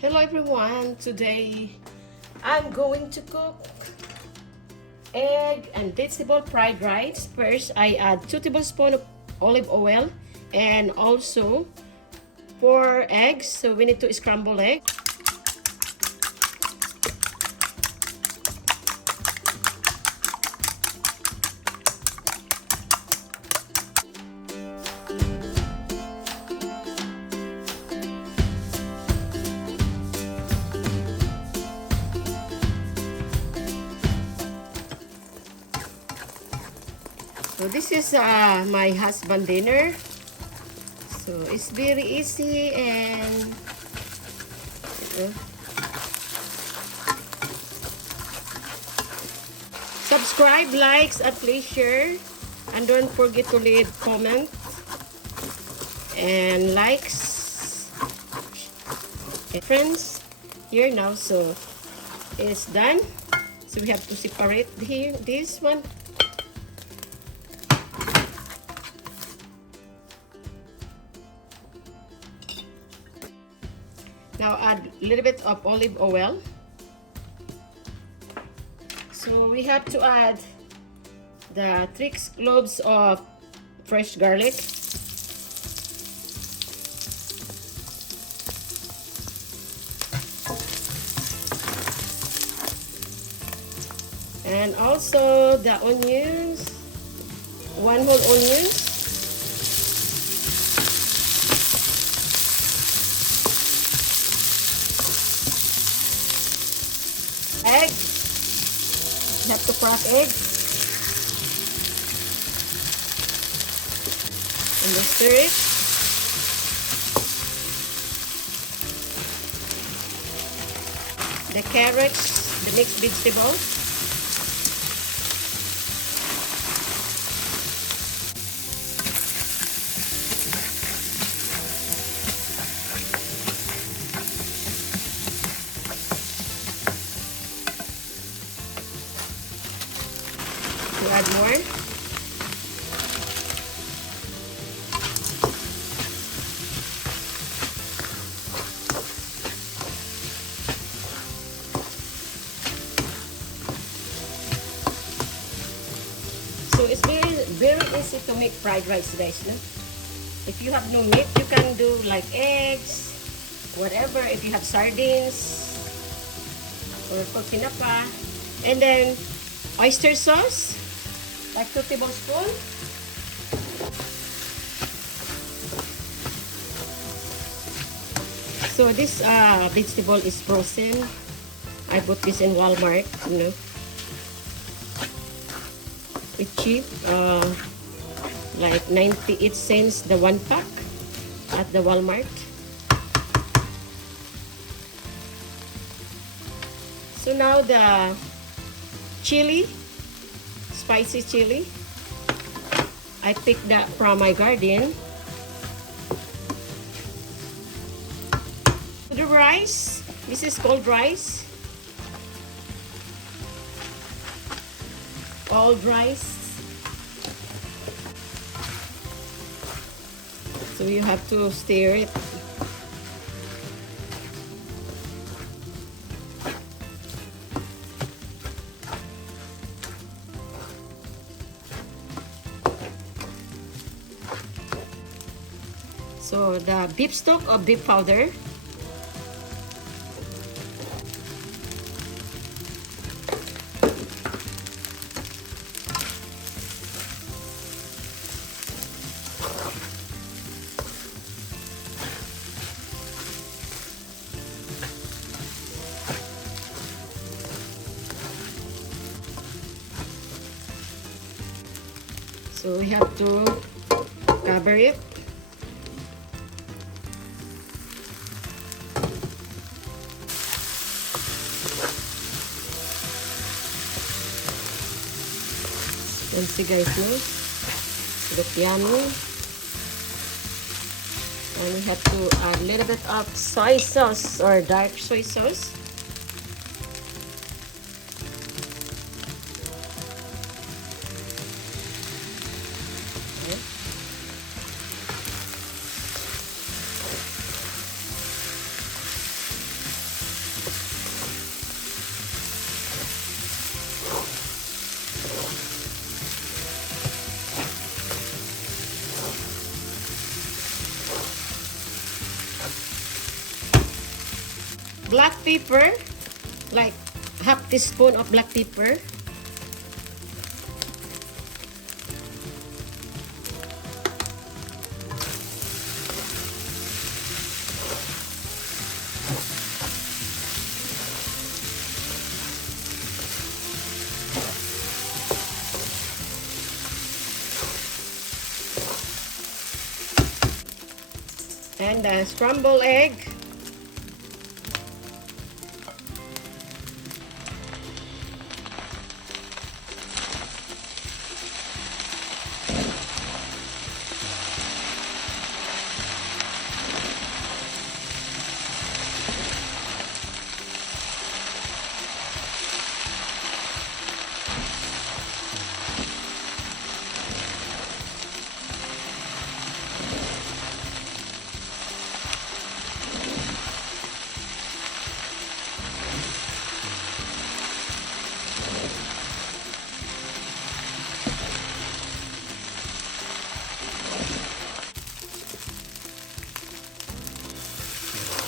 Hello everyone, today I'm going to cook egg and vegetable fried rice. First, I add 2 tablespoons of olive oil and also 4 eggs. So we need to scramble egg. So this is my husband dinner. So it's very easy and subscribe, likes, at please share, and don't forget to leave comments and likes. Okay, friends, here now. So it's done. So we have to separate here this one. Now add a little bit of olive oil. So we have to add the 3 cloves of fresh garlic. And also the onions, 1 whole onion. Egg. You have to crack egg. And you stir it. The carrots, the mixed vegetables. To add more. So it's very easy to make fried rice, guys. No? If you have no meat, you can do like eggs, whatever. If you have sardines or tinapa, and then oyster sauce. Like 2 tablespoons. So this vegetable is frozen. I bought this in Walmart, you know. It's cheap, like 98 cents the 1 pack at the Walmart. So now the chili. Spicy chili. I picked that from my garden. The rice. This is cold rice. Cold rice. So you have to stir it. So the beef stock or beef powder. So we have to cover it. Yan see guys, no? Look yummy. And we have to add a little bit of soy sauce or dark soy sauce. Okay. Black pepper, like half teaspoon of black pepper. And scrambled egg.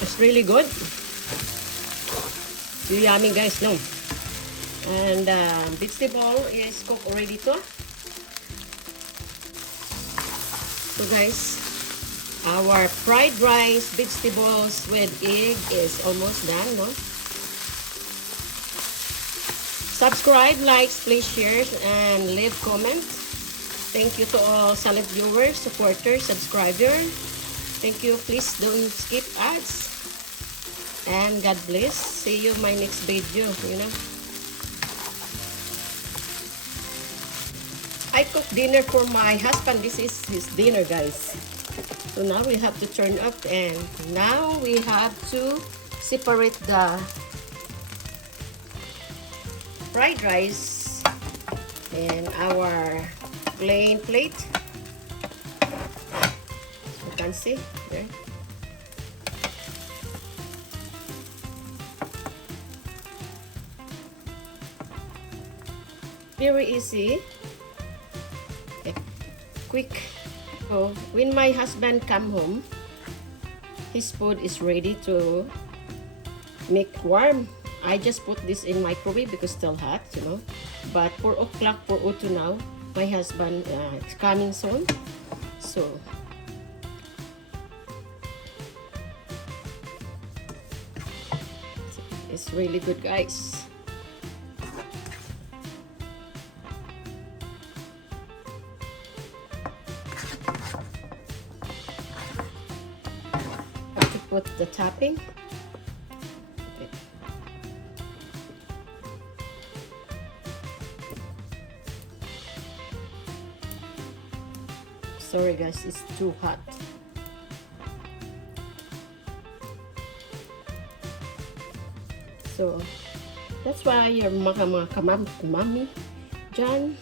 It's really good. So yummy guys, no? And vegetable is cooked already too. So guys, our fried rice vegetables with egg is almost done, no? Subscribe, likes, please share, and leave comments. Thank you to all silent viewers, supporters, subscribers. Thank you. Please don't skip ads. And God bless. See you in my next video, you know. I cooked dinner for my husband. This is his dinner, guys. So now we have to turn up, and now we have to separate the fried rice in our plain plate. You can see there. Very easy, quick. So when my husband come home, his food is ready to make warm. I just put this in microwave because still hot, you know. But 4 o'clock, 4:02 now, my husband is coming soon. So it's really good, guys. Put the topping. Okay. Sorry guys, it's too hot. So that's why your mga kamami dyan